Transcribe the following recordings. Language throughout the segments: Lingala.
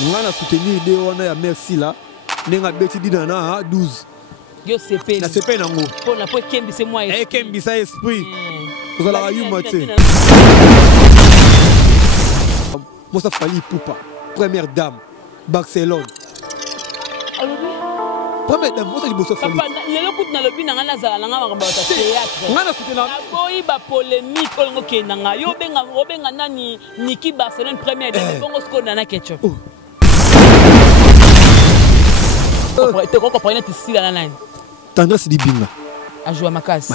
ngana soutenir de wana ya merci là nenga beti dinana 12 yo CP na CP nango pour la po kembi c'est moi et kembi ça esprit vous allez yuma te Moussa Fali Poupa première dame Barcelone première dame Moussa Liboso Fali papa lelo kuti na lobi na ngana zala nga ba théâtre ngana soutenir boyi ba polémique olongo kenanga yo benga nani Niki Barcelone première dame bongo skona na ketchup te ko comprendre ti sila na nani Tendance Dibinga a jouer makasi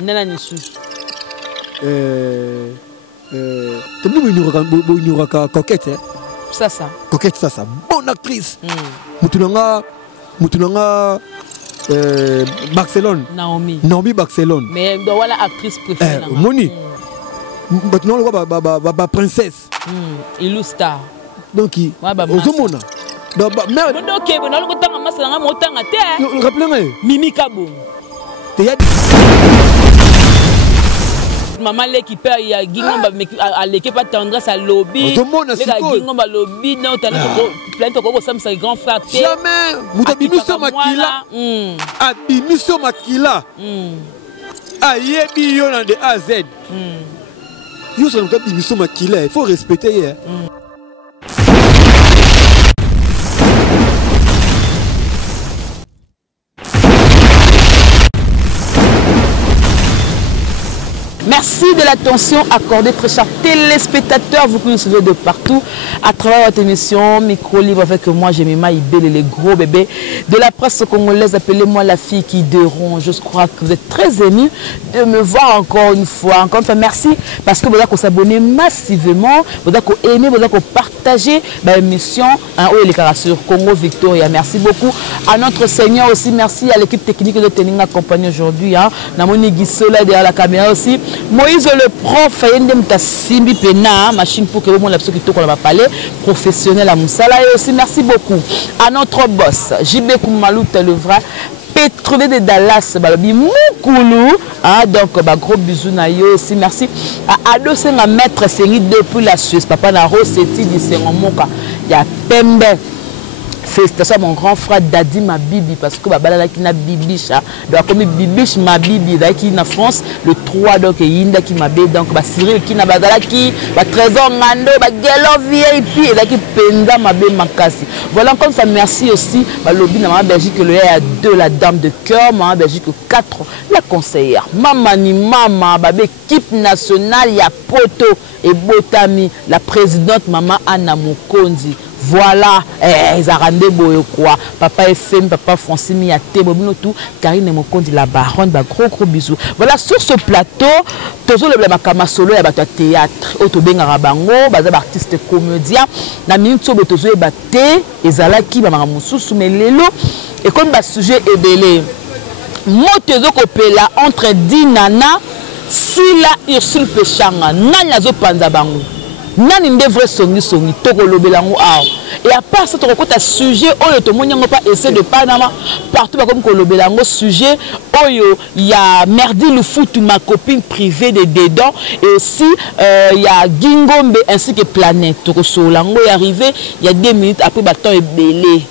nana nisu tu coquette ça coquette ça bonne actrice mutunanga Barcelone Naomi Barcelone mais voilà actrice préférée moni mutunanga ba princesse illustar donc ozomona merde ok bon on tanga masala nga motanga te rappelez-moi Mimi Kabo te ya maman leki père ya gingomba à l'équipe pas tendresse à lobby les gingomba lobby non t'as plein de koko samsa grand frère jamais mutabimiso makila abimiso makila ayebi yo na de A Z yo so mutabimiso makila il faut respecter Merci de l'attention accordée, très chers téléspectateurs, vous qui nous suivez de partout, à travers votre émission Micro Libre avec moi, Jemima Ibel et les gros bébés de la presse congolaise. Appelez-moi la fille qui dérange. Je crois que vous êtes très émus de me voir encore une fois. Encore une fois, merci parce que vous avez s'abonner massivement, vous avez aimé, vous avez partagé l'émission les carats sur Congo Victoria. Merci beaucoup à notre Seigneur aussi. Merci à l'équipe technique de Tening accompagnée aujourd'hui. Namoni Gisola derrière la caméra aussi. Moïse le prof, Simbi Pena, machine pour que vous la palais professionnel à Moussala. Et aussi merci beaucoup à notre boss, JB Koumalou Televra, pétrolier de Dallas, Balobi Moukoulou. Donc, gros bisous na yo aussi. Merci à Adossé, ma maître Série depuis la Suisse. Papa Naro, c'est dit, c'est en moka. Il y a Pembe. Félicitations à mon grand frère Dadi Mabibi parce que Babala qui n'a bibicha donc comme bibiche Mabibi qui na France le 3 donc Yinda qui m'a donc Cyril qui n'a badala qui Trésor Ngando Gelo VIP et qui Penda Mabé Makasi. Voilà encore une fois merci aussi lobby na Belgique le à 2 la dame de cœur ma Belgique 4 la conseillère Mamani Mama Babé équipe nationale ya Poto et Botami la présidente Maman Anna Mokonzi. Voilà, ils ont rendu quoi. Papa FM, papa Francine Miate, Bobino tout, Karine Mokondi la baronne, gros bisous. Voilà, sur ce plateau, toujours le Makama Solo, il y a théâtre, Autobenga Rabango, bazar artiste comédien, na minute sur Betozo et Baté, et Zalaki, Bamaramoussou, Soumelelo, et comme le sujet est belé, Motezo Kopela entre Dinana, Sila Ursule Pechanga, Nanyazo Panzabango. Nani devrait songi toko lobelango a et à part ça tu rencontres un sujet oyo to monyango pas essayer de Panama partout comme ko lobelango sujet oyo il y a Merdi Lufutu ma copine privée de dedans et aussi il y a Gingombe ainsi que Planète to solango est arrivé il y a 2 minutes après baton est belé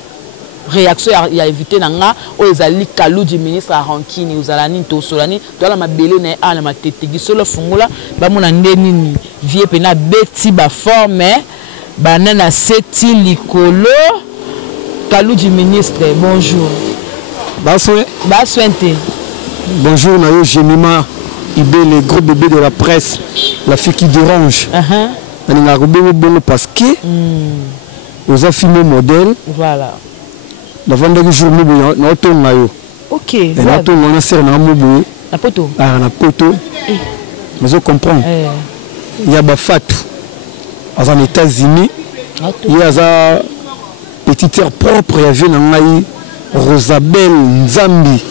réaction il a évité nanga ozali Kalou du ministre à Rankini ozalani to solani to la mabele na ala matete gisolo fungula ba mona ndeni vie pena beti ba forme banana seti likolo Kalou du ministre bonjour Baswente bonjour Nayo Jemima Ibel les gros bébés de la presse la fille qui dérange na ngabelo parce que aux affilés modèle voilà la vendredi jour nous na otonga yo OK na otonga na sert na mobu na poto na poto mais on comprend il y a Bafatu aux États-Unis il y a petite terre propre il y avait ngai Rosabelle Nzambi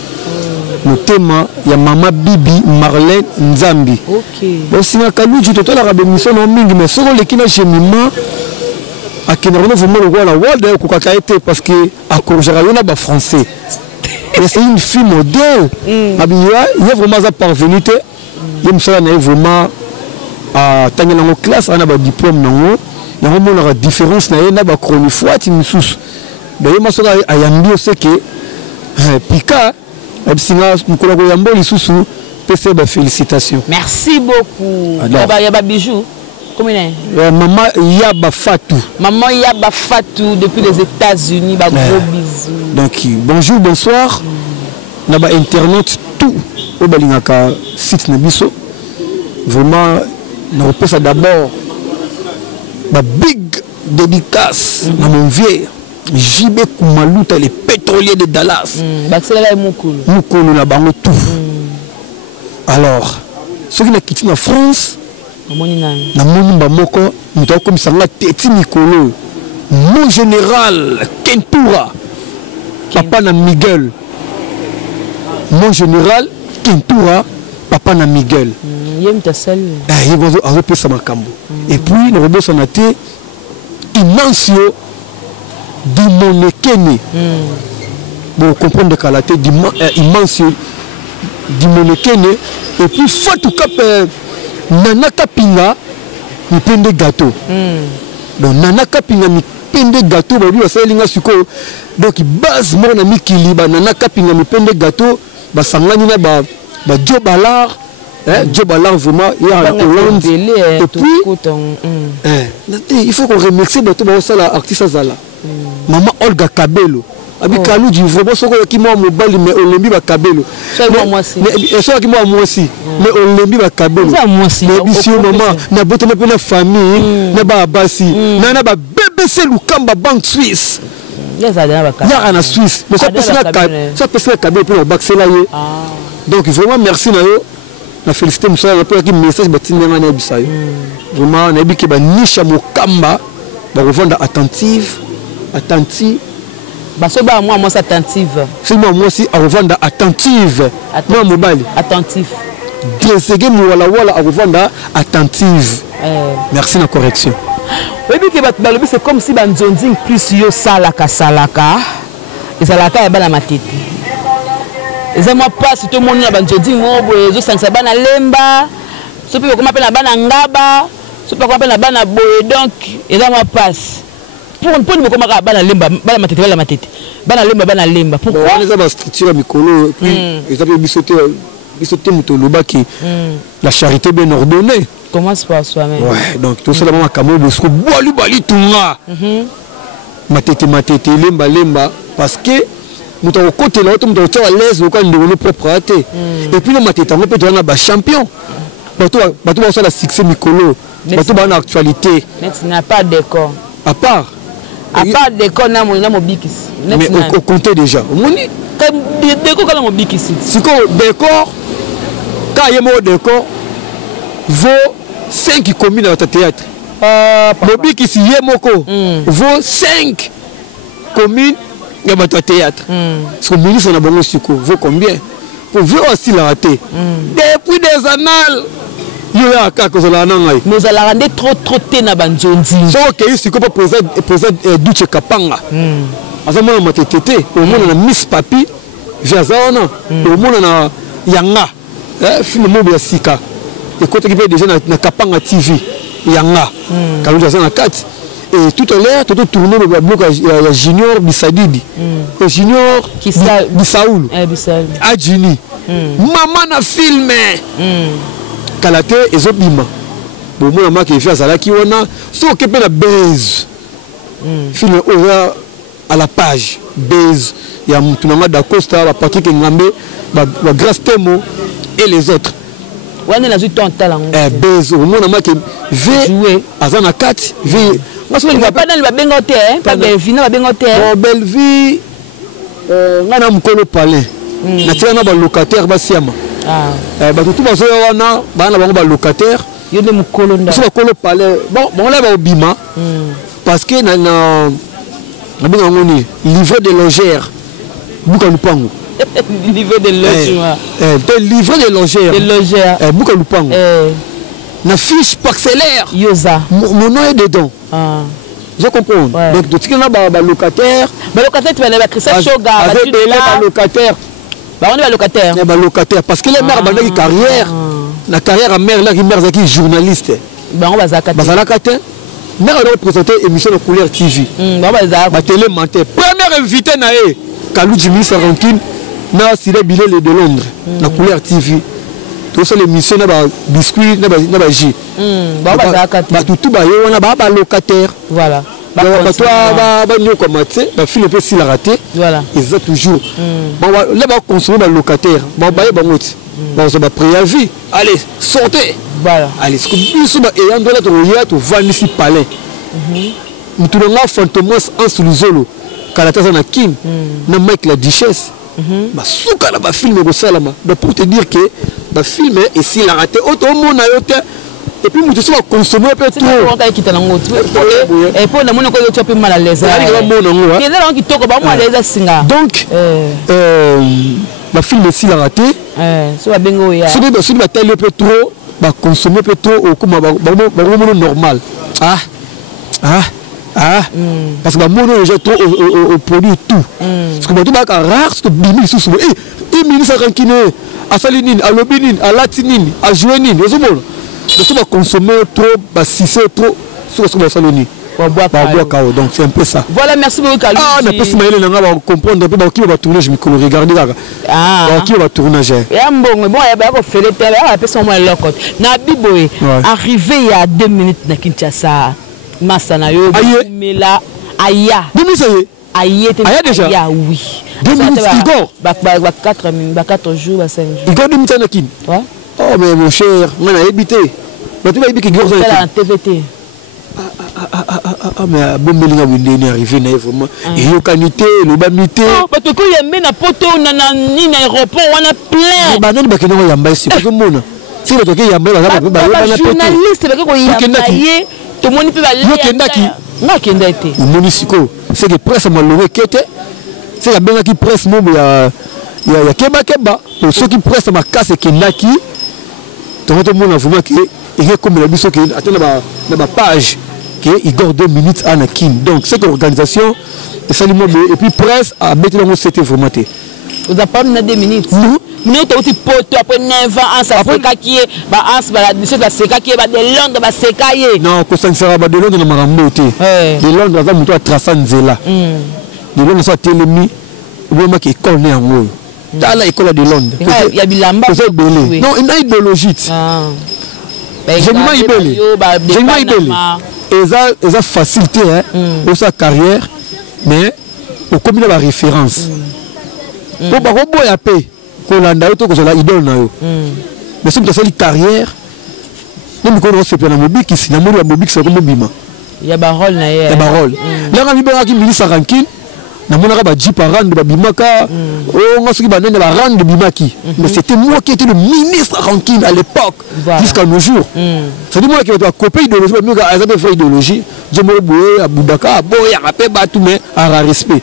le thème il y a Mama Bibi Marlène Nzambi OK bon si na Kalou tu total la mission no mingi mais soko le kina chemiment à qui n'a vraiment le voilà world ko parce que à Corjaraona ba français mais c'est une fille modèle il y a vraiment ça parvenue il me semble vraiment à tangana classe on a ba diplôme nango il y a une différence na ba chronofoite misusu d'ailleurs moi soka ayambi c'est que pika absinga mukolo ko yambo lisusu pese ba félicitations. Merci beaucoup. Il y a ba bijou. Combien? Maman Yaba Fatou. Maman Yaba Fatou depuis les États-Unis, bah gros bisous. Donc bonjour, bonsoir. Naba internaute tout au balingaka site nabiso. Vraiment na repose d'abord ba big dédicace na mon vieux JB Kumaluta les pétroliers de Dallas. Bah c'est là Mukulu. Mukulu na bango tout. Alors ceux qui na quitté en France na moni ba moko mto comme ça teti mikolo mon général Kentura papa na Miguel mon général Kentura papa na Miguel yem ta sel il va a repé ça makambo et puis le robot sonaté Imancio Dimonekene bon comprendre que la tête Imancio Dimonekene et puis Fatou Cap Nana Kapinga mi pende gâteau. Donc Nana Kapinga mi pende gâteau ba bi basalinga suko. Donc base mo na mikili ba Nana Kapinga mi pende gâteau ba sangani na ba Joe Ballard Joe Ballard vraiment il y a Hollande et puis il faut qu'on remercie bato ba sala artiste azala. Maman Olga Kabelo abi kalu du vraiment soko ki mo mobali mais olembi ba Kabelo mais soko ki mo aussi mais olembi ba Kabelo mais bisio maman na bote na pena famille na ba basi na ba BBC Lukamba Bank Suisse ya na Suisse mais ça peut Kabelo pour baxela ye donc vraiment merci na yo na féliciter monsieur na pour ki message batinga na bisayo vraiment na bi ke ba nisha mokamba ba revendre attentive Basoba moi attentive. C'est moi aussi à revendre attentive. Moi mobile. Attentif. Désegé moi wala à revendre attentive. Merci la correction. Oui mais que c'est comme si banzonzing plus yo salaka et salaka ya bana matete. Et ça moi pas si tout le monde na banzonzing ngo zo sansa bana lemba. So peut comme appelle na bana ngaba, so peut comme appelle na bana boye donc et ça moi passe. Pour me comment bana lemba bana matete bana lemba pourquoi on a une structure mikolo puis ils avaient bisoté mutoloba qui la charité bien ordonnée commence par soi-même ouais donc tout ça là ma kamo bosco bali tunga matete lemba parce que muto côté là muto à l'aise au cas de propreté et puis le matete on peut donner ba champion bato ba ça la succès mikolo bato ba na actualité mais il n'y a pas de décor à part décor na mobikis mais on comptait déjà moni décor quand mobikis si ko décor quand yemo décor vaut 5 communes dans ta théâtre mobikis yemoko vaut 5 communes dans ta théâtre ce ministre na bango siko vaut combien pour voir aussi la raté depuis des annales yo ya kaka zo la nangai nous allons rendre trop tena banzonzi so que ici ko président Duche Kapanga azamona matetete au monde na Miss Papi Jazana au monde na Yanga film mo ya sika et côté qui peut déjà na Kapanga TV Yanga quand Jazana 4 et tout à l'heure tout tourner le bloc ya Junior Bisadidi Junior Bisaoul Adjini maman na filmé Kalate ezobima bon moi ma qui fait ça là qui on a so que pe la base film à la page base il y a Tunanga da Costa la Patrick Ngambe ba Grace Temo et les autres on est là du temps talent base au moins ma qui jouer azana 4 v parce que il va pas dans le bengote pas Belleville na bengote Belleville ngana mkolo palais na tina ba locataire ba siama tout bazona bana bango ba locataire yone mukolo nda so ko le palais bon là ba obima parce que na binga ngoni livre de logère buka lupango livre de logement livre de logère buka lupango na fiche parcellaire yoza mon nom est dedans je comprends donc de tikina ba locataire tu vas la Christophe Choga ba locataire on est locataire locataire parce que les mères bandaki carrière la carrière à mère là qui mère qui journaliste on va zakata bazalaka te mais on a présenté émission de Couleur TV. La télé mentait. Premier invité naé Kalou Jimmy Sarankin na Siré Bilele de Londres. La Couleur TV. Tout ça l'émission na ba biscuit na ba jus. Tout ba yo na ba locataire. Voilà. Toi ba nous commenter ba film peut s'il a raté. Voilà. Ils ont toujours. Bon là ba consommer ba locataire. Bon ba ba mot. Bon ça ba préavis. Allez, sortez. Voilà. Allez, ce que nous et on doit être au vendre ici palais. Nous tournons fantomas en sous le zolo. Kalataza na Kim, na Mike la Duchesse. Bah souka la ba film au salama. Bah pour te dire que bah film et s'il a raté autant mon ayote et puis nous devons consommer un peu trop. Et pour la monnaie que tu as peu mal à l'aise. Donc bah film et s'il a raté. Sur la bengo ya. Sur la télé peu trop. Bah consommer peu trop au comme bah normal. Parce que mon déjà trop au produit tout. Parce que tout bac rare ce que bimi sous sous et ministre rankine à salinine à lobinine à latinine à juanine les hommes de va consommer trop bah si c'est trop sur ce que saloni boire donc c'est un peu ça. Voilà, merci beaucoup Kalou. Ah na pesi maile na va comprendre un peu qui va tourner je me regarder là. Qui va tourner j'ai. Et bon ya ba ko fele tele a pesi moi lokot. Na biboye arrivé il y a 2 minutes na Kinshasa. Masana yo mela aya. 2 minutes aya déjà. Aya oui. 2 minutes Igor. Ba 4 minutes, ba 4 jours, ba 5 jours. Igor 2 minutes na kin. Ouais. Oh mais mon cher, on a habité. Mais tu vas habiter Igor ça. La TVT. Mais bon melinga windeni arrivé na vraiment. Et yo kanité, le bamité. Oh, parce que il y a mena poto na ni na aéroport, on a plein. Ba nani ba kena yamba si ko mona. Si le toke yamba ba na journaliste ba ko yamba ye. Tout le monde peut aller. C'est que presse malheureux qui était. C'est la benga qui presse mon il y a keba pour ceux qui presse ma casse qui naki. Tout le monde a vraiment qui est comme la biso qui attend dans ma page qui il garde 2 minutes à Nakin. Donc c'est une organisation de salut et puis presse à mettre dans c'était formaté. Vous avez pas 2 minutes. Nous avons dit poto après 9 ans ça fait kakié ba ans ba la seka qui ba de Londres ba sekaye. Non, ko sansera ba de Londres na marambote. De Londres za muto traça nzela. De Londres ça telemi vraiment qui école né en haut. Dans la école de Londres. Il y a bilamba. Non, une idéologie. J'ai mis ibelé. J'ai mis ibelé. Et ça facilité pour sa carrière mais au comme la référence. Pour ba robo ya paix. Kolanda to ko la idole na yo. Mais si tu fais une carrière, même quand on se prend la mobile qui si na mobile mobile c'est comme bima. Il y a barol na ya. Il y a barol. Là on a qui ministre ranking na mona ba jipa rand ba bimaka. Oh on soki ba nene ba rand bimaki. Mais c'était moi qui étais le ministre ranking à l'époque jusqu'à nos jours. C'est moi qui va copier idéologie mais à ça fait idéologie. Je me boye à Boudaka, boye à rapé ba tout mais à respect.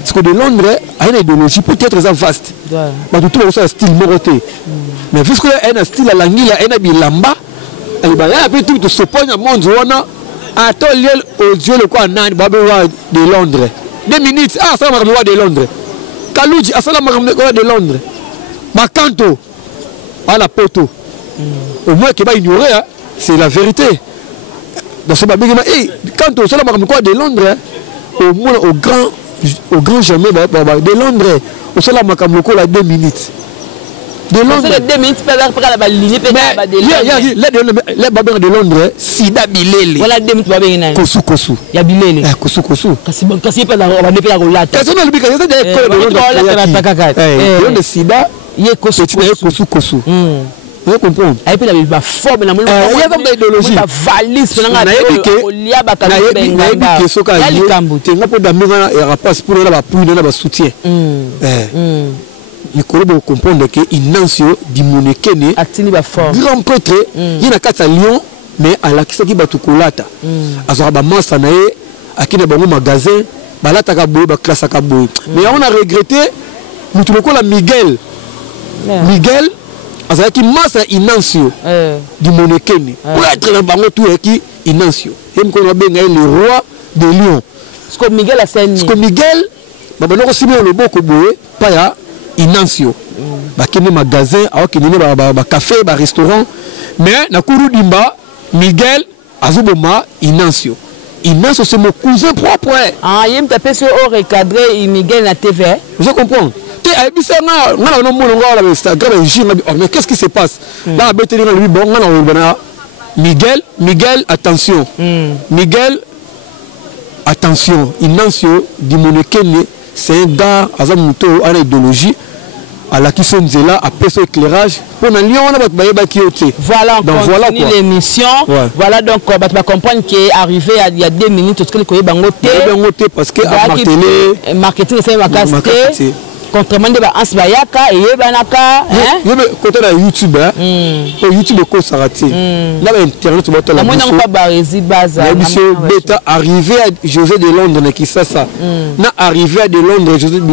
Parce que de Londres a une idéologie peut-être ça vaste. Mais tout ça style moroté. Mais puisque un style à l'angila un bilamba, elle va un peu tout se pogne à monde zona à toliel au Dieu le quoi nan babwa de Londres. 2 minutes ah ça m'a de Londres. Kalouji ah ça m'a de Londres. Makanto à la poto. Au moins que va ignorer c'est la vérité. Dans ce babé quand on ça m'a de Londres au moins au grand jamais de Londres au seul makamoko la 2 minutes de Londres 2 minutes pour la ligne de Londres sida bilele voilà 2 minutes babé kosu ya bilele kosu kasi pas la pas la kasi na libika c'est de Londres sida ye kosu vous comprenez? Et puis il va former la idéologie. La valise, la soutien. Il faut comprendre que Inancio Dimonekene, grand prêtre, il y a 4 à Lyon, mais à la question qui va tout colata. Alors, à qui n'a pas magasin, balata kaboy, classe kaboy. Mais on a regretté, nous trouvons la Miguel. Parce que massa Inancio du Monekene pour être dans bango tout qui Inancio et me connait bien le roi de Lyon parce que Miguel a saigné parce que Miguel ba banoko simé le boko boé pa ya Inancio ba kene magasin a kene ba café ba restaurant mais na kuru dimba Miguel azuboma Inancio Inanso c'est mon cousin propre. Ah, il me tapé sur au recadré Miguel na TV. Je comprends. Mais qu'est-ce qui se passe? Là, Miguel, attention. Miguel, attention. Inancio Dimonekene, c'est un gars, Azamuto, à l'idéologie. À la qui sont là, à son éclairage. Pour un lion, on a voilà, on continue l'émission. Voilà, donc, on va comprendre qu'il est arrivé il y a 2 minutes. Parce que marketing, c'est ma casse. Contrairement à Ans Bayaka et Banaka. Côté de YouTube, YouTube est sarati. Là, Internet, tu vas te la bêta arrivé à José de Londres, qui ça. Na arrivé à de Londres, José de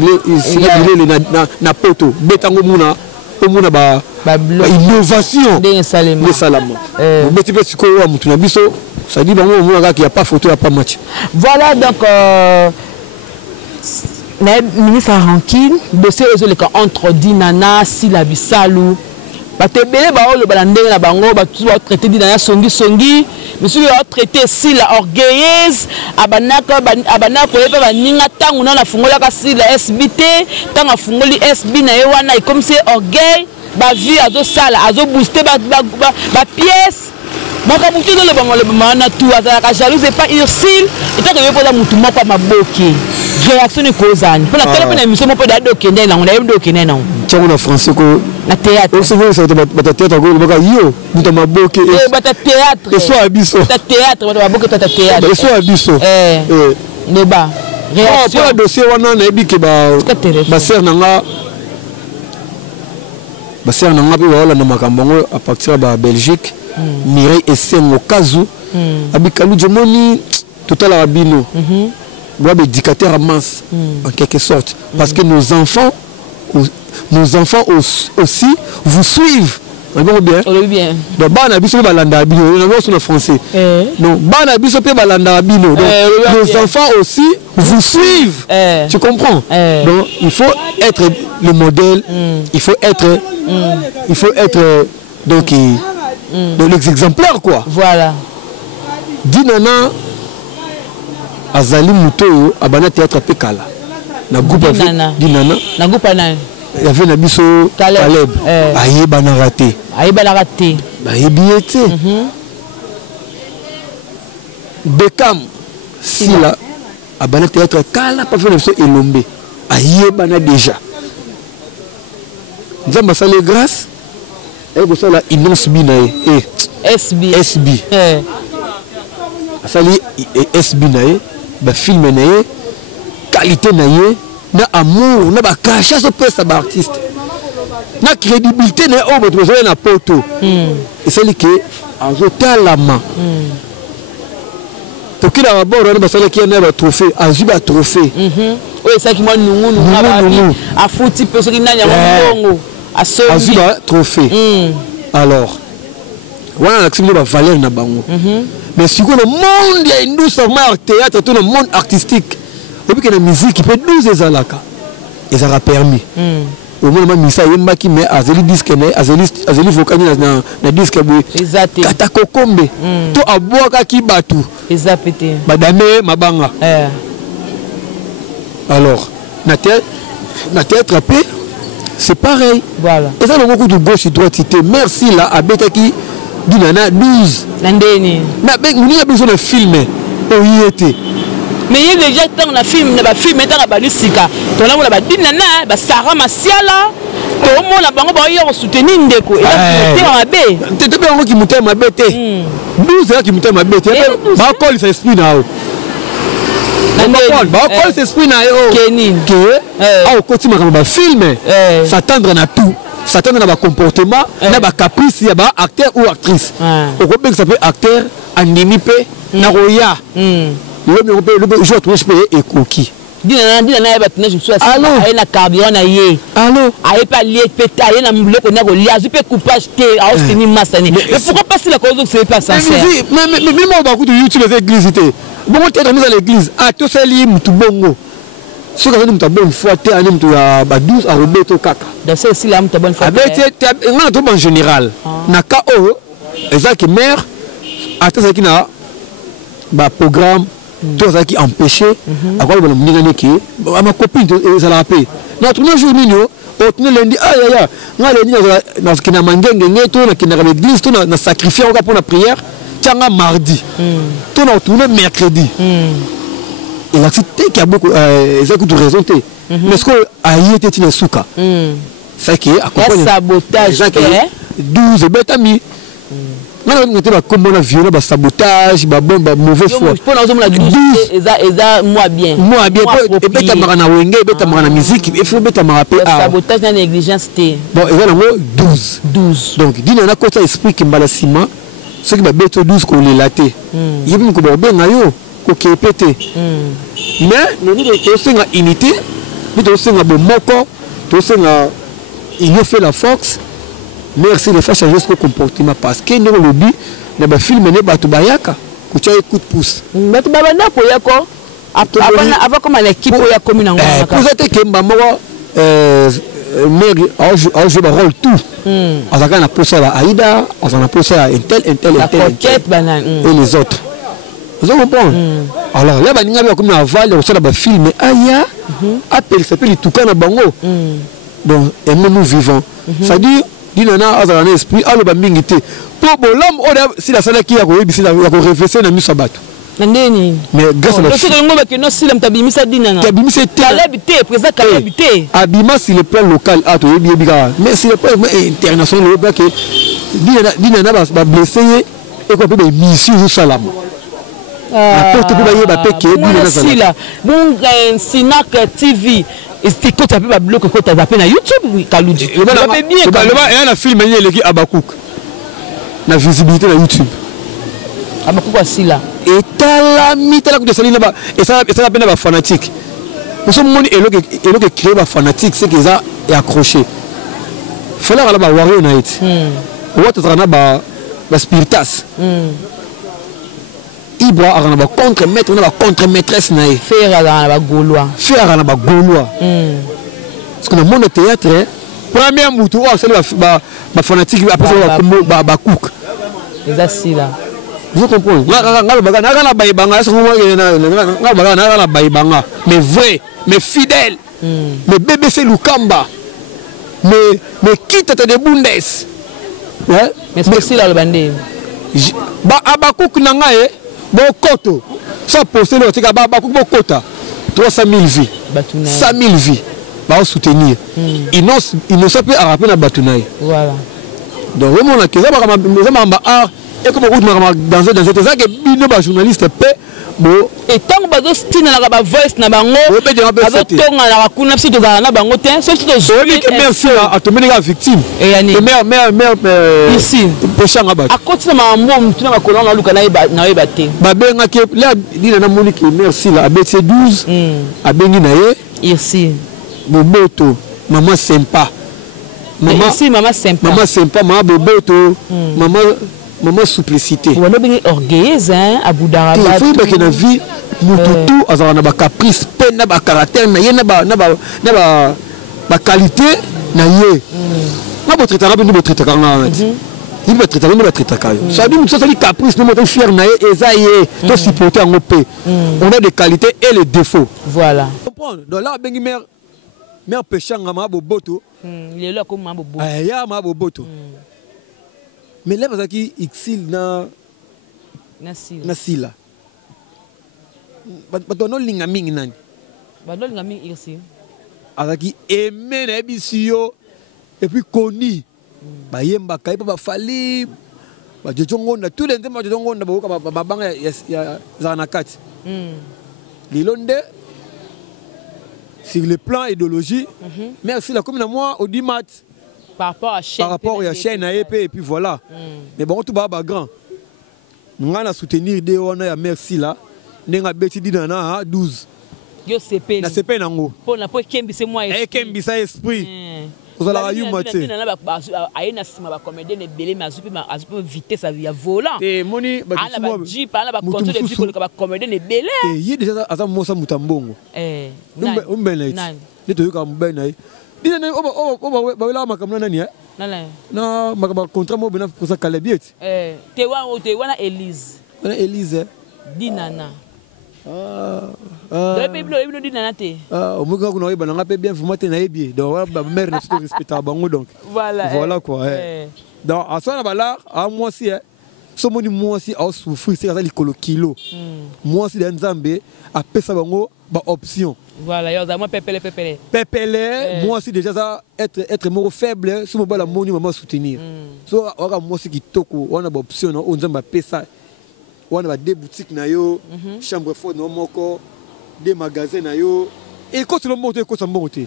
na poto. Bêta ngomuna, omuna ba innovation. Des salama. Bêta peut se courir à Moutunabiso. Ça dit bango omuna qu'il n'y a pas photo, il n'y a pas match. Voilà donc. Le ministre Rankine, dossier entre Dinana, Sila Bissalou. Batebele baolo balandenge na bango batu ba traiter Dinana songi monsieur a traité Sila orgueilleuse abanaka eba baninga tangu na fungola ka Sila SBT tanga fungoli SB na yewana comme c'est orgueil ba vie azo sala azo booster ba pièce. Maka mutu le bango le bamana tout azaka jalouse et pas Ursule et tant que je pose mutu moko maboki réaction ni kozani pour la télé émission moko da dokende na on a dokende na tiens na français ko na théâtre c'est vrai ça bata théâtre ko baka yo mutu maboki bata théâtre et soit abiso ta théâtre bata maboki ta théâtre et soit abiso le bas réaction pour le dossier wana na ebi ke ba sœur nanga pe wala na makambo à partir de Belgique. Mireille Essengo Kazu Abikalu Jomoni total Abino doit être éducateur à masse en quelque sorte parce que nos enfants aussi vous suivent bien donc bana biso balanda abino on est en français donc bana biso pe balanda abino donc nos enfants aussi vous suivent tu comprends donc il faut être le modèle il faut être donc les exemplaires quoi. Voilà. Dinana Azali Muto Abana théâtre Pekala. Na groupe Dinana. Na groupe na. Il y avait Nabiso Caleb. Aïe bana raté. Aïe bana raté. Aïe biété. Bekam Sila Abana théâtre Kala pas fait Nabiso Elombe. Aïe bana déjà. Nzamba salé grâce. Et vous savez, il n'ose binae. SB. Sali SB nae, ba film nae, qualité nae, na amour, na ba cachet ce pèse ba artiste. Na crédibilité nae oh besoin na poto. Et c'est que azota la main. Pour qu'il a bord on ba sala qui na ba trophée, azuba trophée. Oui, ça qui moi nous a fouti parce qu'il n'a rien bongo. Azuba trophée. Alors, voilà l'action de la valeur na bango. Mais si le monde il y a une douce théâtre, tout le monde artistique. Et puis que la musique qui peut 12 ezalaka. Et ça a permis. Au moins misa yemba qui met azeli disque né, azeli vocal na disque bu. Exact. Katako kombe. To aboka ki batu. Exacté. Madame mabanga. Alors, na théâtre après c'est pareil. Voilà. Et ça, beaucoup de gauche et droite cité. Merci là, à Betaki, Dinana 12. Nandeni. Mais nous avons besoin de filmer. Mais il y a déjà tant de films, on a filmé dans la balisika. On a Dinana, Sarah Masiala. Tout le monde a bango soutenir Ndeko. Et là, tu es en B. Tu es bien qui monte ma bête. 12 là qui monte ma bête. Bah, call c'est esprit là. Bah, c'est esprit là. Kenny. Au côté ma film. S'attendre à tout. S'attendre à un comportement, à un caprice, il y a un acteur ou actrice. Au Québec, ça peut acteur, animé, naroya. Le jour où je peux et cookie. Dinana je suis allô na carburant na ye allô aye pas lié péta aye na mbuloko na ko lia je peux coupage te a ostini masani mais pourquoi pas si la cause que c'est pas sincère mais moi ba kutu YouTube les églises té bon tu es dans l'église a to sali mutu bongo ce que nous ta bonne foi te ani mutu ya ba 12 a robeto kaka dans ce si la mutu bonne foi avec on a tout en général na ka o ezaki mère ata ça qui na ba programme toi ça qui empêché à quoi le monde qui ma copine ça l'a appelé notre jour nino au lundi ya nga lundi na kina mangenge ngeto na kina l'église to na sacrifier pour la prière tianga mardi to na tourner mercredi et l'activité qui a beaucoup de raison mais ce que aïe était une souka ça qui est accompagné sabotage 12 betami on était comme on a violé ba sabotage ba bon ba mauvaise foi pour nous la 12 eza moi bien et beta marana wenge beta marana musique il faut beta maraper sabotage na négligence té bon et là 12 donc dina na côté esprit qui mbala ciment ce qui ba beto 12 ko le laté yebi ko ba benga yo ko kepete mais nous to senga unité nous to senga bo moko to senga il nous fait la force. Merci de faire changer ce comportement parce que nous le dit dans le film ne batu bayaka ku tia coup de pouce batu babanda ko yako avant comme l'équipe ya commune ngana vous êtes que mbamo mère a joué un rôle tout azaka na posa la Aïda azana posa un tel et les autres vous comprenez alors là baninga ba comme na val au sala ba film aya appelle s'appelle Tukana bango donc et nous vivons ça dit dinana azala na esprit aloba mingi te po bolam oda si la sala ki ya ko yebisi ya ko réfléchir na miso bato ndeni mais grâce à la fille ngo ba ke no silam tabimisa dinana tabimisa te kalabité président kalabité abima sur le plan local a to yebi bika mais sur le plan international le que dinana ba blessé et ko pe mission salam porte pour bayer ba peke dinana sala bon Sinak TV et quand tu as pas bloqué quand tu as appelé na YouTube Kaludi le bien et la film il est qui Abakouk na visibilité na YouTube Abakouk aussi là et talami tala que salina ba et ça appelle ba fanatique nous sommes moni et le créer ba fanatique c'est qu'ils a accroché fallait ala ba warrior night what ça na ba spiritas Ibra a un contre-maître, on a contre maîtresse naïe. Faire à la Gaulois. Faire à la Gaulois. Parce que dans le monde théâtre, première moutou, c'est la fanatique après ça va cook. C'est là. Vous comprenez? Mais vrai, mais fidèle, mais BBC Lukamba, mais quitte de Bundes. Mais c'est là le bandé. Abakouk nangaye. Bon koto ça poster le tika ba ko kota 300 000 vies 100 000 vies ba soutenir ils ne sont plus à rappeler na batunaï voilà donc vraiment la keza ba art et comme dans cette ça que bino ba journaliste pe bo et tant que bazo stina na ba voice na bango bazo tonga na kuna psi to na bango te c'est tout que merci à te mener la victime et yani mère ici pechanga ba à côté na mambo mtuna ba kolona luka na yeba te ba benga ke là dina na monique merci la ABC 12 a bengi na ye ici boboto maman sympa maman sympa maman boboto maman simplicité on a bien orgueilleuse hein à Boudaraba il faut que na vie mututu azana na ba caprice pe na ba caractère na ye na ba qualité na ye na bo traiter na bo traiter quand na il va traiter quand ça dit ça dit caprice nous monter fier na ye ezaye to supporter en op on a des qualités et les défauts voilà comprendre donc là bengi mère pechanga ma boboto il est là comme ma boboto ya ma boboto mais là parce qu'il exil na sila bato linga mingi nani bato linga mingi ici azaki aimé na bisio et puis connu ba yemba kai ba fali ba jojongonda tous les nzemba jojongonda ba banga ya zanakati lilonde sur le plan idéologie merci la commune moi au dimat par rapport à chaîne et puis voilà mais bon tout ba grand nga na soutenir de on a merci là nenga beti dinana 12 yo CP na CP nango pour na po kembise moi kembisa esprit ozala yuma te ayena sima ba comédien ne belé mais azupi vitesse ya volant et moni ba jeep ala ba contrôle de vie ko ba comédien ne belé et yi déjà aza mosa mutambongo umbele ni to yoka mbena dina na oba ba wela makamna nani na makaba contrat mo bena pour ça kalebiet te wana Elise Elise dinana bien voilà quoi. Donc à ça là, à moi aussi so moni moi aussi a souffrir c'est ça les kilo moi aussi dans Nzambe a pesa bango ba option voilà yo za moi pepele moi aussi déjà ça être mort faible so mo ba la moni maman soutenir so ora moi aussi kitoko on a ba option on Nzambe pesa on a deux boutiques na yo chambre forte no moko des magasins na yo et quand le monte ko sambote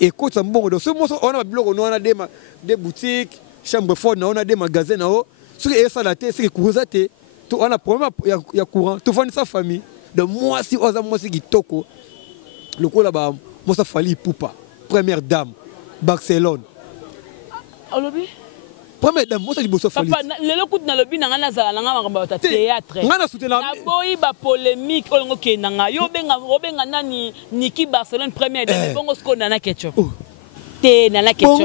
et ko sambote so mo on a bloc on a des boutiques chambre forte on a des magasins na yo. Ce qui est ça la tête, c'est que courzate, tu on a problème il y a courant, tu vois sa famille. De moi si osa moi si qui toko. Le coup là-bas, moi ça fallait poupa. Première dame, Barcelone. Olobi. Première dame, moi ça dit bosso fallait. Papa, le coup na lobi na ngana za na ngama ba théâtre. Ngana soutenir. Na boyi ba polémique olongo ke nanga yo benga nani Niki Barcelone première dame bongo sko na ketchup. Te na ketchup.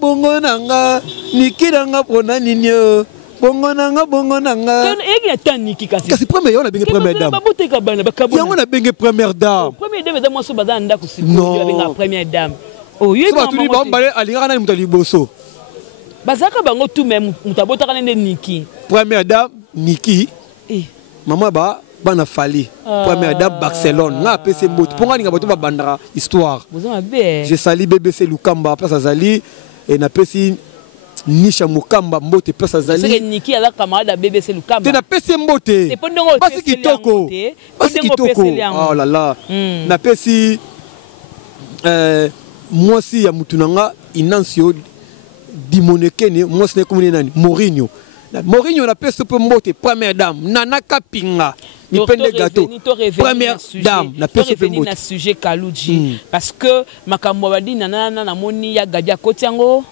Bongo nanga Niki nanga pona ninyo. Bongo nanga eki na Niki kasi première on a benga première dame on a benga première dame première dame moi so baza ndako sikoyo benga première dame oh yo ba tuni ba mbale alinga na mutali boso bazaka bango tout même mutabota kana nde Niki première dame Niki maman ba bana fali première dame Barcelone nga pese mboto ponga ninga bato ba bandara histoire je sali BBC Lukamba place azali et na pesi Nisha Mukamba mbote place azali. C'est que Niki ala camarade à BBC Lukamba. Tu na pesi mbote. Basi kitoko. Basi kitoko. Oh là là. Na pesi moi si ya mutunanga Inansio Dimonekene moi c'est comme nani Mourinho. Mourinho na pesi pe mbote première dame Nana Kapinga. Ni pende gâteau. Première dame na pesi pe mbote. Na sujet Kaluji parce que makambo badi nana na moni ya gadia kotiango.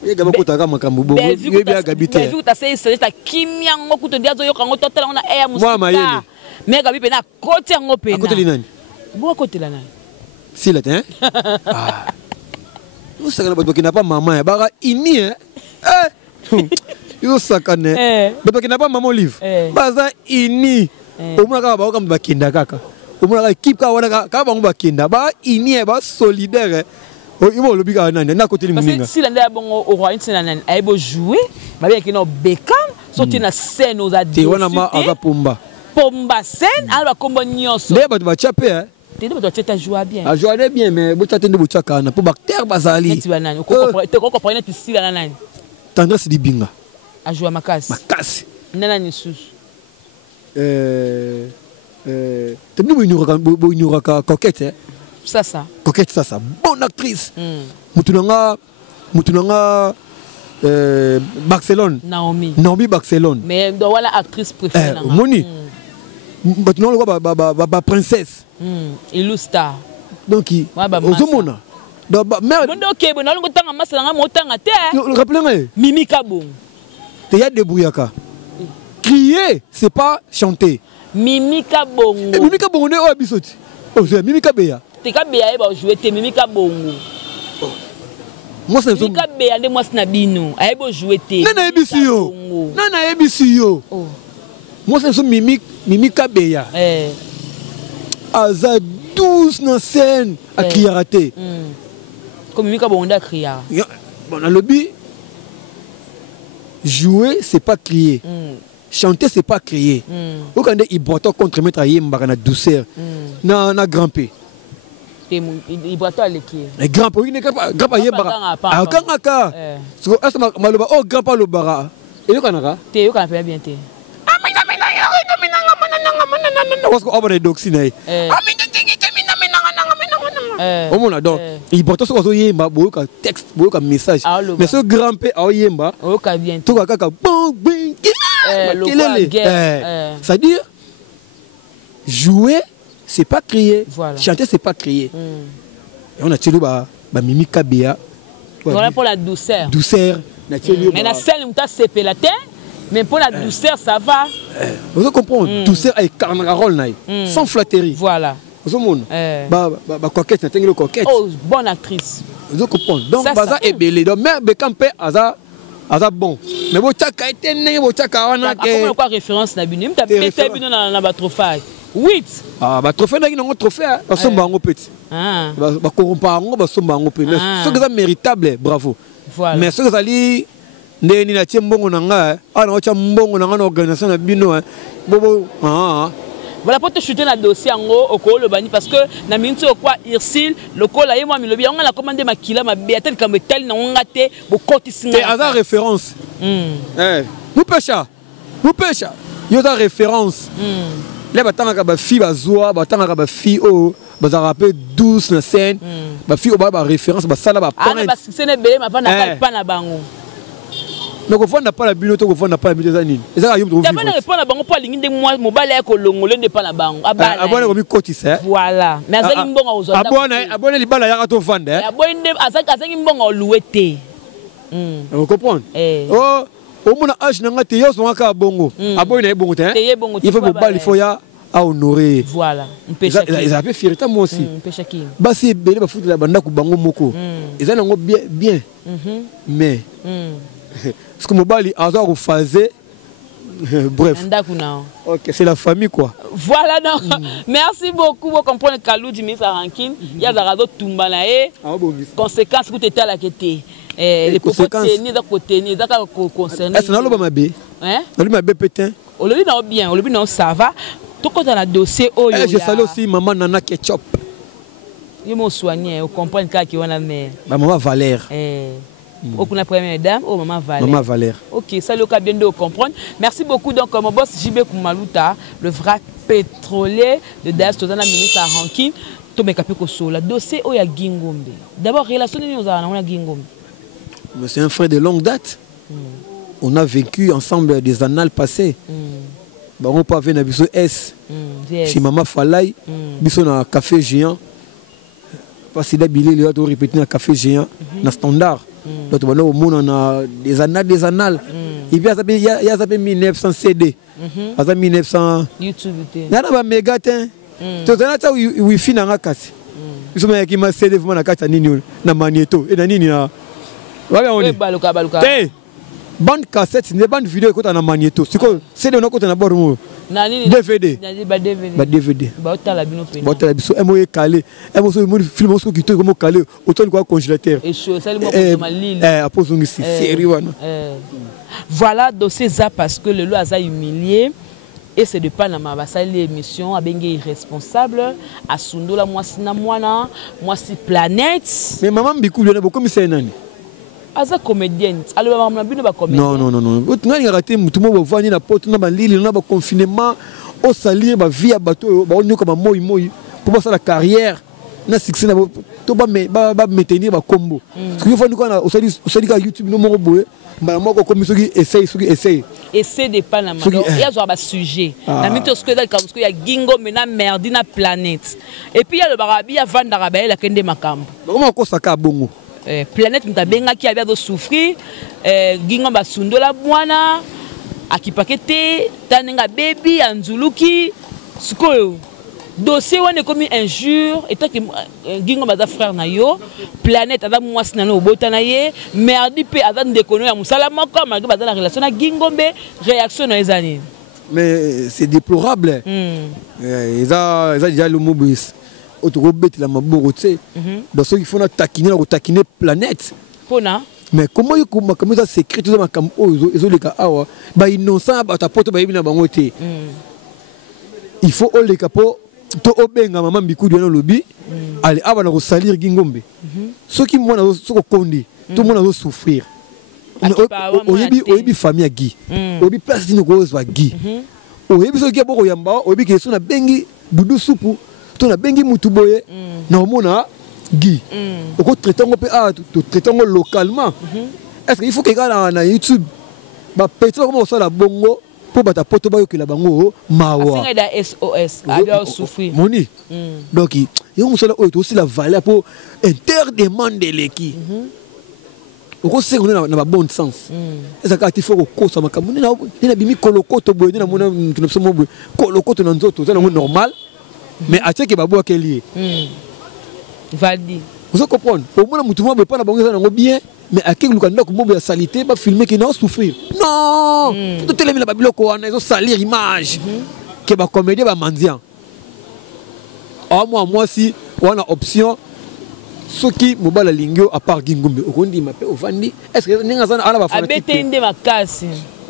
Il y a beaucoup de makambo bongo yebi agabité vu ta c'est ta kimia ngoku to diazo yo kango totela ona air musika mais gabi pe na côté ngo pe na côté linani bo côté la nani si la hein ah nous ça ba qui n'a pas maman ba ini yo sakane ba qui n'a pas maman olive baza ini omuna ka ba ba kinda kaka omuna ka équipe ka wana ka ba kinda ba ini ba solidaire. Parce que si l'année bon au roi c'est nani a beau jouer ma bien qui no Beckham sorti na scène aux adultes pomba scène alors combo nyonso les ba chapé hein tu dois te jouer bien a jouer bien mais bo tata ndebo chaka na pour bactère bazali tu vas nani ko comprendre tu si la nani tendance di binga a jouer makasi nana ni sous tu nous ignora coquette ça coquette ça bonne actrice mutunanga Barcelone Naomi Barcelone mais do wala actrice préférée moni mutunanga ba princesse illustar donc ozomona do mère bon OK bon nalongo tanga masala nga motanga te rappelez Mimi Kabong te ya débrouillaka crier c'est pas chanter Mimi Kabong ne o bisoti c'est Mimi Kabeya te Kabeya ba jouer te Mimi Kabong moi c'est Mimi Kabeya de moi na bino ay bo jouer te nana ebisi yo moi c'est Mimi Kabeya aza douce na scène à criaraté comme Mimi Kabong nda criara bon na lobby jouer c'est pas crier chanter c'est pas crier au quand il boit contre mettre yemba na douceur na grand P il boit les qui grand P il ne grand pas yemba akanga so asa maloba oh grand pas lo bara et yo kanaka te yo kana bien te parce que on est doxine au monde donc il boit so so yemba boyoka texte boyoka message mais ce grand P a yemba oyoka bien to kaka bon c'est-à-dire jouer c'est pas crier chanter c'est pas crier et on a tiré Mimi Kabeya voilà pour la douceur mais la scène où tu as cépé la terre mais pour la douceur ça va vous comprenez douceur avec carnaval sans flatterie voilà vous monde coquette na tengelo coquette oh bonne actrice vous comprenez donc baza ebelé donc même Beckham pe aza bon mais bo tchaka était né bo tchaka wana ke comme quoi référence na bino m'ta pété bino na ba trophée 8. Ah, bah trophée n'a pas trophée, bah somba en petit. Ah. Bah corrompa en bah somba en petit. Mais ce que ça méritable, bravo. Voilà. Mais ce que ça li, ne ni la tiens bon nanga, ah non tiens bon nanga organisation na bino, bobo ah. Voilà pour te chuter dans le dossier en haut au col le bani parce que na minute au quoi Irsil le col aïe moi mi le bien on a commandé ma kila ma biatel comme tel na on gâté beaucoup de signes. C'est à référence. Nous pêcha. Yo ta référence. Les batanga ka ba fi ba zoa, batanga ka ba fi o, ba za rappel douce na scène. Ba fi o ba référence ba sala ba point. Ah ba c'est ne belé ma vana pas na bango. Donc on n'a pas la binoto, on n'a pas la binoto nini. Et ça ayum trouve. Tu vas pas na bango pour linginde moi mobile ko longole ne pas na bango. Abone ko mi kotise. Voilà. Mais azaki mbonga ozonda. Abone libala ya to vendre. Abone azaki mbonga loueté. Vous comprenez? Oh, au moins âge n'a pas yo son ka bongo. Abone na bongo te. Il faut bal il faut ya à honorer. Voilà. Ils avaient fierté moi aussi. Bah c'est belé ba foot la banda ku bango moko. Ils ont bien. Mais ce que Mobali a refasé, bref. Ok, c'est la famille quoi. Voilà donc. Merci beaucoup. Vous comprenez Kalou du ministre Rankin. Il y a des radeaux tumbanae. Conséquences que tu étais à la quête. Les conséquences. Ni d'un côté ni d'un concerné. Est-ce que nous avons bien? Hein? Nous avons bien pétain. On le dit non bien. On le dit non ça va. Tout quand on a dossier oh. Je salue aussi maman Nana Ketchup. Il m'a soigné. Vous comprenez qu'il y a une mère. Maman Valère. Au la première dame, oh maman Valère. Maman Valère. Ok, ça le cas bien de comprendre. Merci beaucoup donc mon boss JB Koumalouta, le vrac pétrolier de Das Tozana ministre à Rankin. Tomé capé ko sola dossier o ya Gingombe. D'abord relation nous a na Gingombe. C'est un frère de longue date. On a vécu ensemble des annales passées. Bah on pas venir biso S. Chez maman Falay, biso na café géant. Parce qu'il a bilé il a répété na café géant na standard. Donc on a des annales. Et puis il y a 1900 CD. Il y a 1900 YouTube. Il y a méga tin. Tu as wifi na kasi. Ils sont qui m'a CD vraiment na kata nini na magnéto et na nini na. Voilà on est. Hey, bande cassette, ne bande vidéo écoute na magnéto. C'est quoi CD on a côté na bord DVD. Ba DVD. Ba otala bino pe. Ba otala biso emoye calé. Emoso mo film oso ki to comme calé. Autant quoi congélateur. Et chaud, ça le mo pour ma lille. Apose ici sérieux wana. Voilà dossier ça parce que le loi a humilié et c'est de pas na ma basali l'émission a bengue irresponsable à sundola moi sina mwana moi si planète. Mais maman Bikou lui a beaucoup mis nani. Aza comédienne. Alors maman bino ba comédienne. Non. Tu n'as raté tout le monde va venir na porte na ba lille na ba confinement au salir ba vie à bateau ba on comme moi pour passer la carrière na succès na to ba maintenir ba combo. Parce que faut nous quand au salir YouTube no mo boye ba mo ko comme soki essaye. Essaye de pas na ma. Il y a ba sujet. Na mito ce que dans parce que il y a Gingo mena merdi na planète. Et puis il y a le barabi ya vandara ba la kende makambo. Comment ko saka bongo? Planète mtabenga qui avait de souffrir Gingo ba sundola bwana akipakete tanenga baby anzuluki sikoyo dossier on est comme injure et tant que Gingo ba frère na yo planète ada mwasi na no bota na ye merdi pe ada ndekono ya musala moko malgré ba la relation na Gingombe réaction na ezani mais c'est déplorable. Ils a déjà le mobis autoroute la maboko tu sais donc ceux qui font taquiner planète pona mais comment ça secret tout ça makam ozo les ka awa ba innocent ba ta poto ba yibina bango te il faut o les capo to obenga maman Bikou na lobby allez aba na ko salir Gingombe ceux qui moi na soko kondi tout le monde a souffrir oyebi famille a Guy oyebi place ni ko ozwa Guy oyebi ceux qui boko yamba oyebi ke so na bengi dudu soupu to na bengi mutu boye na omona Guy oko traiter ngo pe to traiter ngo localement est-ce qu'il faut que na YouTube ba petit comme ça la bongo pour bata poto ba yokela bango mawa asinga da SOS a souffrir moni donc yo musala oyo to aussi la valeur pour interdemander leki oko sengo na ba bon sens eza ka ti faut ko sa makambo na bimi kolokoto boye na mona tunapsomo boye kolokoto na nzoto za ngo normal mais à ce que babo akeli valdi vous comprenez pour moi mutu mo be pas na bango za bien mais à quel luka ndako mobo ya salité ba filmer qui n'a souffrir non tout télé la babiloko wana ils ont salir image que ba comédien ba mandian moi si on a option ce qui mobile lingio à part Gingombe okondi mape ovandi est-ce que ninga sana ala ba fanatique abetende makasi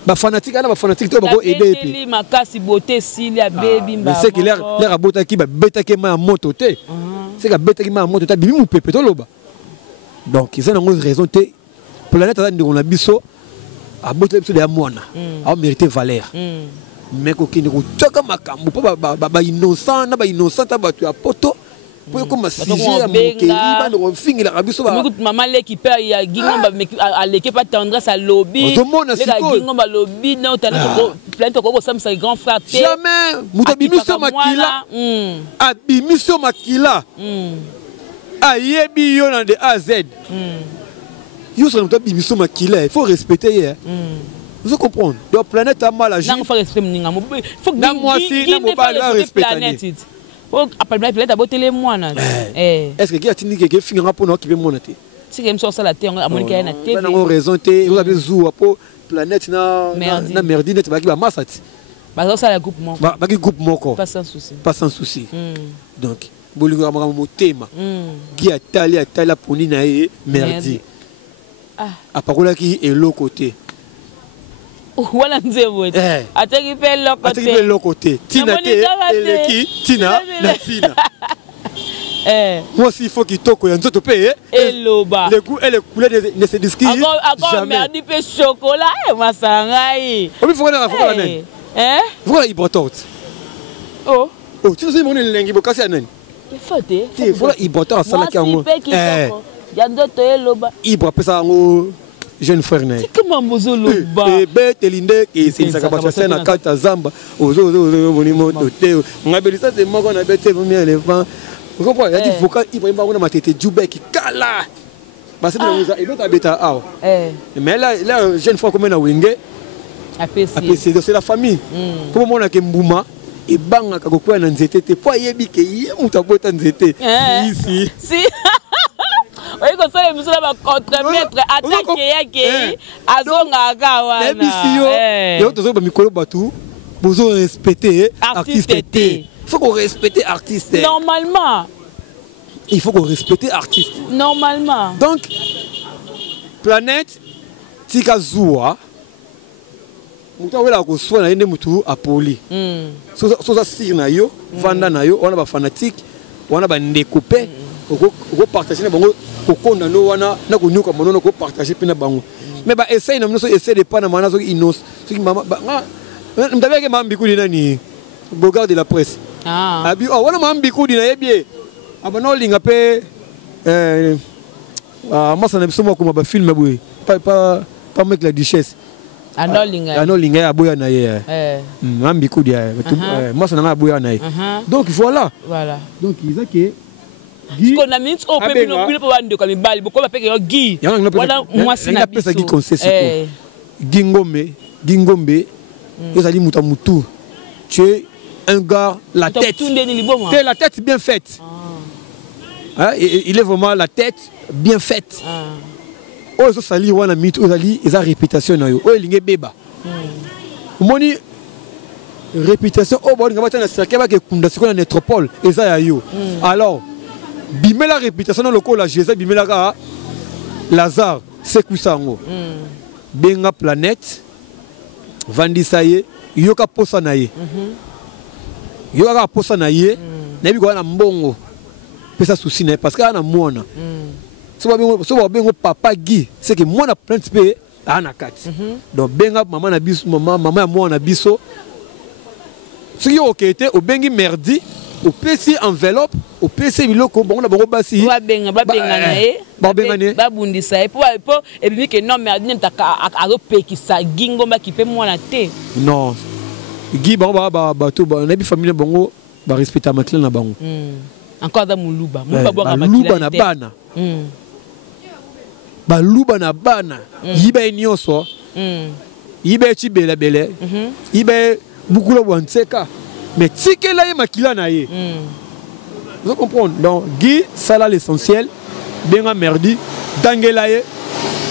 ba fanatique ala ba fanatique to bako aider puis makasi beauté sili a baby mais c'est que l'air abota ki ba betaki ma moto te c'est que betaki ma moto ta bibi mu pepe to loba donc ils ont une raison te planète a ndiko na biso abota biso de amona a mérité valeur mais ko kindi ko toka makambu ba innocent na ba innocent ba tu a poto pour comme sujet à moquerie ba no fingi la biso ba maman leki pe ya Gingomba a leki pas tendresse à lobby le Gingomba lobby non tana ko plainte ko samsa grand frère jamais mutabimiso makila abimiso makila ayebi yo na de A à Z yo sur mutabimiso makila il faut respecter vous comprenez donc planète a mal agi non faut respecter ninga faut que moi si na mobile respecter après planète a botelé moi na est-ce que qui a tini que finira pour nous qui veut monter si que me sort ça la terre à Monica na TV on a raison te vous avez zou pour planète na merdine te ba ki ba masati ba ça la groupe moko ba ki groupe moko pas sans souci donc bolingo amaka motema qui a tali poni na ye merdi apakola ki elo côté wala nzebo ataki pe lokote tina te eleki tina na tina moi aussi il faut qu'il toque un autre pays eloba les goûts et les couleurs ne se disquent encore merdi pe chocolat masangai obi faut na faut nani voilà il botot oh tu sais mon lengi bokasi anani fote voilà il botot sala kango yando to eloba ibra pesa ngo jeune frère né comment bozolo ba betelinde ki sinsaka bachase na kata zamba ozo monimo toté ngabelisa te moko na bete premier éléphant vous comprenez il y a dit vocal Ibrahim Bango na matete Djoubek kala parce que et l'autre habita awa mais là jeune frère comme na wenge apesi c'est la famille pour moi na ke mbuma et banga ka kokwa na nzete te po yebi ke ye mutabota nzete si oui, comme ça, les va contre-mettre, attaquer yake, azonga kawana. Et on te dit, Mikolo Batou, vous respecter artiste. Il faut qu'on respecte artiste. Normalement. Il faut qu'on respecte artiste. Normalement. Donc, planète Tikazoua, mutu wela ko soa na yende mutu apoli. So ça sir na yo, vanda na yo, on a ba fanatique, on a ba ndekoupe, on partager na bango. Kokona no wana na kunyuka monono ko partager pina bango mais ba essaye na mno so essaye de pas na mana so inos so ki mama ba ndabeke mambi kudi nani Bogard de la presse abi wana mambi kudi na yebie abana olinga pe masa na biso mo ko ba film boy pas mec la duchesse anolinga ya boya na ye mambi kudi ya masa na boya na ye donc voilà donc ils a que Guy on a mis au peuple non plus pour vendre comme balle beaucoup va payer Guy voilà moi c'est na pesa Guy conseil Gingombe ezali muta mutu tu es un gars la tête bien faite il est vraiment la tête bien faite oh ça sali wana mitu ezali eza réputation na yo oh linge beba moni réputation oh bon ngaba tana sakeba ke kunda sikona métropole eza ya yo alors bimé la réputation dans le col la Jésus bimé la Lazare c'est kusango benga planète vandisaye yoka posa na ye yoka posa na ye na bi ko na mbongo pesa souci na parce que ana mona so ba bengo papa Guy c'est que mona planète pe ana kati donc benga maman na biso maman ya mona biso ce qui okete o bengi merdi au PC enveloppe au PC biloko bon na bongo basi ba benga na ye ba bundisa e po e bi ke non mais adine ta a repekisa Gingomba ki pe mwana te non Guy ba to ba na bi famille bongo ba respecter makila na bango encore da muluba boka makila na bana ba luba na bana yiba nyonso yiba chibela bele yiba bukula bwanseka mais tikela ye makila na ye vous comprenez donc Guy ça là l'essentiel benga merdi dangela ye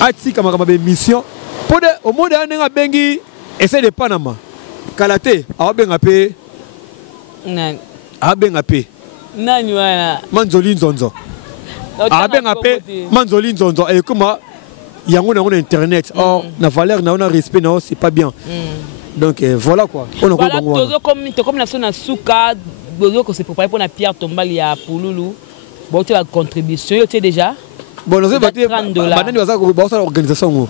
atika makaba be mission pour de au monde anenga bengi essaie de Panama kalate a benga pe Nani wana? Manzoli Nzonzo. Abenga pe Manzoli Nzonzo et comment yango na internet. Or na valeur na on respect na c'est pas bien. Donc voilà quoi. On a voilà comme na souka bozo ko se préparer pour na Pierre Tombali ya Pululu. Bon tu as contribution, tu sais déjà. Bon nous avons banani baza organisation.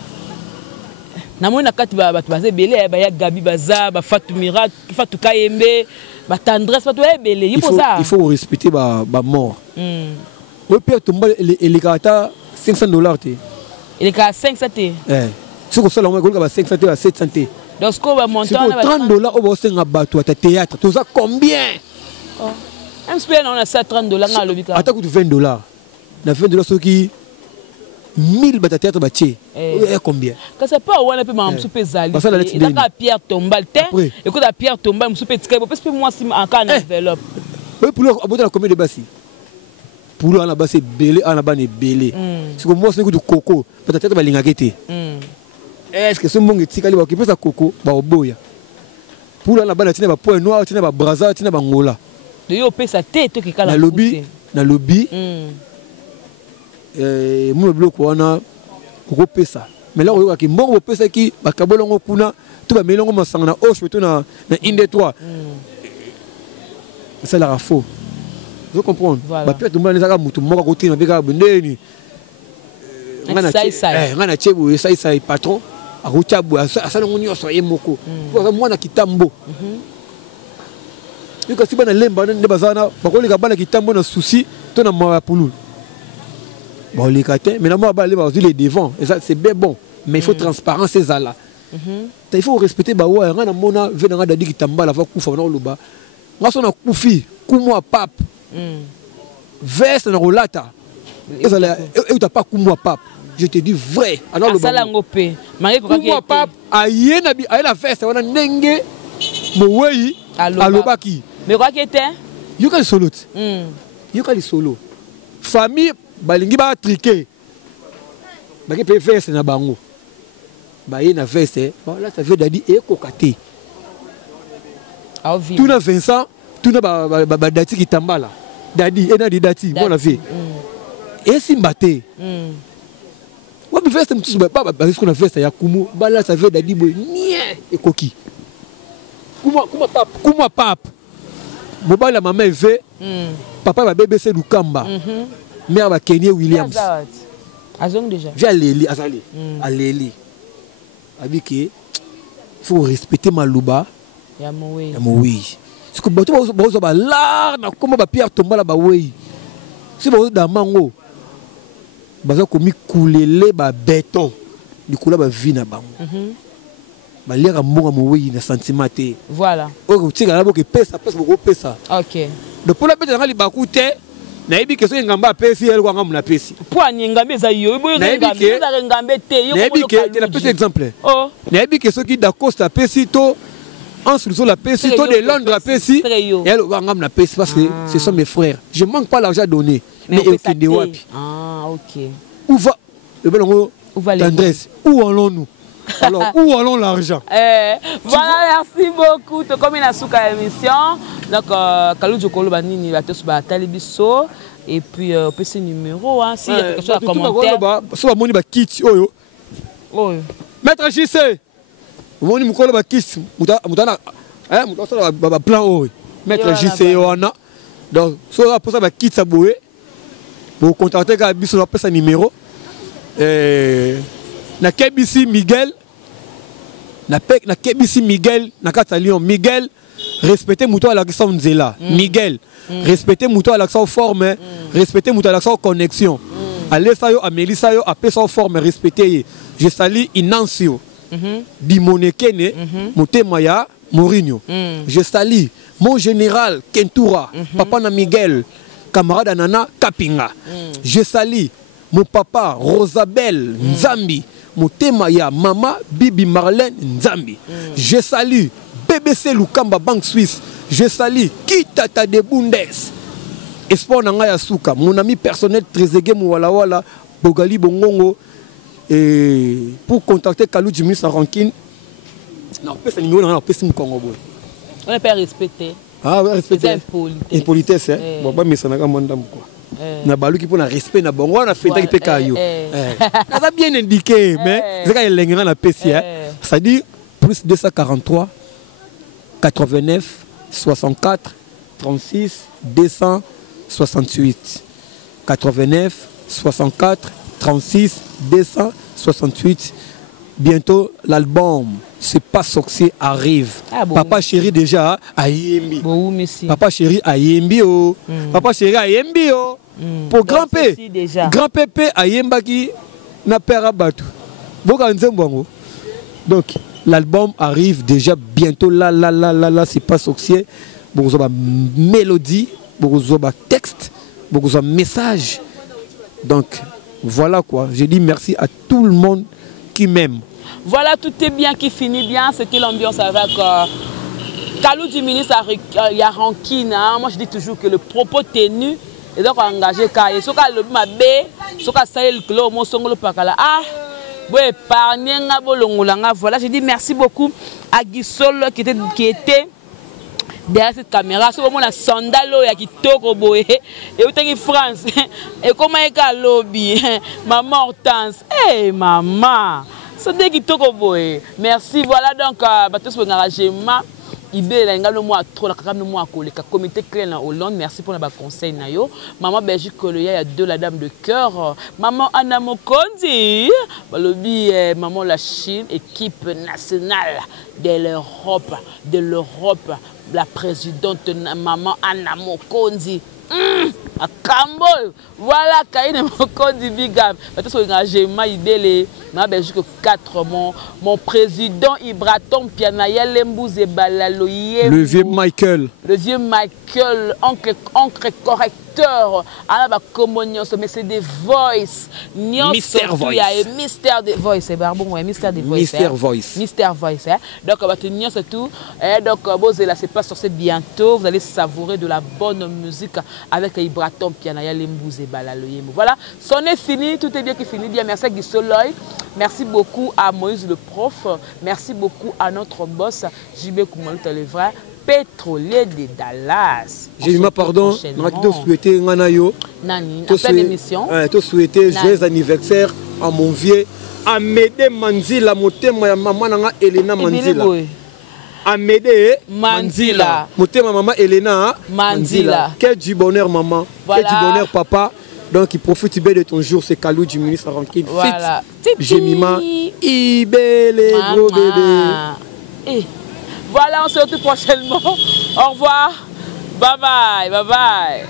Na mona kati ba baza belé ba ya Gabi baza ba Fatou Miracle, Fatou Kayembe, ba Tendresse Fatou belé. Il faut respecter ba mort. Le Pierre Tombali les cartes $500 il est à 500 t. Si vous avez 500 t à 700 t. Donc ce qu'on va monter $30 au sein bateau à théâtre. Tout ça combien? Un peu on a ça $30 dans le bicard. Attends que $20. Na $20 ceux qui 1000 bateaux théâtre bâti. Combien? Que c'est pas on a peu mam soupe zali. Il a qu'à Pierre Tombal té. Écoute à Pierre Tombal soupe ticket parce que moi si en cas enveloppe. Oui pour aboter la combien de bassi? Pour le là-bas c'est belé, en là-bas c'est belé. C'est comme moi c'est du coco, peut-être ba lingakete. Est-ce que ce monde est tikali ba qui peut ça coco ba oboya. Pour là-bas na tina ba point noir, tina ba braza, tina ba ngola. De yo pe sa tête qui kala. Na lobby. Moi bloc wana coco pesa. Mais là on ki mbongo pesa ki ba kabolongo kuna, tout ba melongo masanga na oche to na inde 3. C'est la faux. Vous comprenez? Bah peut-être tout le monde est à mutu moko côté na beka bendeni. Ngana chebu sai patron a rochabu asa no nyo so yemoko. Pour mwana kitambo. Iko si bana lemba ne bazana bakoli ka bana kitambo na souci to na ma pulu. Bon les katé mais na moi ba lemba les devant et ça c'est bien bon mais il faut transparence ces là. Il faut respecter ba wa ngana mona venanga dadi kitamba la fa kufa na luba. Ngaso na kufi kumwa pap. Veste na rolata. Et tu n'as pas kumwa pap. Je te dis vrai. Alors le salangopé. Kumwa pap ayena bi ayena veste wana nenge moweyi alobaki. Mais quoi qui était? Yoka solo. Yoka li solo. Famille balingi ba triquer. Ba ke pe veste na bango. Ba yena veste. Voilà ça veut dire e kokate. Tout na Vincent, tout na ba dati kitambala. Dadi ena di dati bon la vie. Et si mbaté. Wa bi veste mtu ba ce qu'on a fait ça ya kumu bala ça veut dadi boy nie e koki. Kuma pap. Mobala mama eve. Papa ba bébé c'est Lukamba. Mère ba Kenny Williams. Azong déjà. Via Leli azali. A Leli. Abiki faut respecter Maluba. Ya mowe. Ya mowe. Ce que bato bazo ba lar na comme ba Pierre Tombala ba wey. Si bazo da mango. Bazo komi coulele ba béton. Ni koula ba vie na bango. Ba lera mbonga mowe na sentiment te. Voilà. O tika na boke pesa boko pesa. OK. De pour la bête na li bakute na yebi ke so ngamba pesi el kwa ngamu na pesi. Po anyengambe za yo boyo ngambe te yo ko. Na yebi ke na pesi exemple. Oh. Na yebi ke so ki da Costa pesi to en sous la Pessi, toi de Londres à Pessi, et elle va me Pessi parce que ce sont mes frères. Je ne manque pas l'argent à donner. Mais ah, ok. Où va l'adresse? Où allons-nous? Alors, où allons l'argent? Voilà, merci beaucoup. Comme il a sous la émission, donc, Kalou Djokolo Banini va tous Talibiso. Et puis, PC numéro, s'il y a quelque chose à commenter. Soit mon kit, Maître JC. Moni mukolo ba kiss mutana mutana ba plan o mettre JC wana donc so la posa ba kitsa boye pour contacter ka biso na pesa numéro na KBC Miguel na KBC Miguel na kata Lyon Miguel respecter muto à l'accent Nzela Miguel respecter muto à l'accent forme respecter muto à l'accent connexion allez ça yo Amélie yo apé ça forme respecter je salue Inancio Bimonekene, Motemaya, Mourinho. Je salue mon général Kentura, papa na Miguel, camarade Nana Kapinga. Je salue mon papa Rosabelle Nzambi, Motemaya, Mama Bibi Marlène Nzambi. Je salue BBC Lukamba Banque Suisse. Je salue Kitata de Bundes. Espoir Nangaya Souka, mon ami personnel Trezege Mouala Bogali Bongongo. Et pour contacter Kalou Jimis en rancune, on peut se numéro dans le Congo. On ne peut pas respecter. Ah, respect. Impolitesse, hein. Bon, bah, mais ça n'a pas mon dame, quoi. Na balu qui pour na respect na bongo na feta qui peut caillou. Ça bien indiqué, mais c'est quand il est na PC, ça dit plus 243 89 64 36 268 89 64 36 268. Bientôt l'album C'est pas sorcier arrive. Ah, bon, papa chéri déjà à Yembi. Bon, papa chéri à Yembi oh. Papa chéri à Yembi oh. Pour grand P. Grand Pépé à Yemba qui n'a pas rabattu. Donc l'album arrive déjà bientôt là c'est pas sorcier. Beaucoup de mélodie, beaucoup de texte, beaucoup de message. Donc voilà quoi. Je dis merci à tout le monde qui m'aime. Voilà, tout est bien qui finit bien, c'est que l'ambiance avec Kalou du ministre il y a rancune. Hein? Moi je dis toujours que le propos tenu est donc engagé car il y a le mabé, il y a le clos, mon songolo pakala. Ah, ouais, voilà, je dis merci beaucoup à Guissol qui était derrière cette caméra. C'est vraiment la sandalo qui toko boé et où t'es France et comment est qu'à lobby maman Hortense. Hey maman. C'est qui toko boé. Merci. Voilà donc bateau pour engagement. Ibé la ngalo mo trop la kakam mo akole ka comité clé en Hollande. Merci pour le conseil na yo. Maman Belgique il y a deux la dame de cœur. Maman Anna Mokondi. Balobi maman la Chine équipe nationale de l'Europe. La présidente maman Anna Mokondi. À Cambol, voilà Kaine Mokondi Bigam. Parce que l'engagement Ibélé, ma Belgique 4 mon président Ibraton Pianaya Lembouze Balaloye. Le vieux Michael. Le vieux Michael, oncle correcteur. À la communion, mais c'est des voice. Mister Voice. Mister des voice, c'est bon, ouais, Mister des voice. Mister Voice. Mister Voice. Donc on va tenir c'est tout. Et donc là c'est pas sur ce bientôt. Vous allez savourer de la bonne musique avec Ibraton Pianaya Lembouze Balaloye. Voilà, c'en est fini, tout est bien qui finit bien. Merci à Guy Soloy. Merci beaucoup à Moïse le prof. Merci beaucoup à notre boss JB Koumalou Talevra, pétrolier de Dallas. J'ai eu ma pardon, je te souhaiter Nanayo. Nani, après l'émission. Te souhaiter joyeux anniversaire à mon vieux Amédée Manzila, motema ya maman nanga Elena Manzila. Amédée Manzila. Motema maman Elena Manzila. Quel du bonheur maman, quel du bonheur papa. Donc il profite bien de ton jour, c'est Kalou du ministre Rankin. Voilà. Jemima, Ibélé, gros bébé. Voilà, on se retrouve prochainement. Au revoir. Bye bye. Bye bye.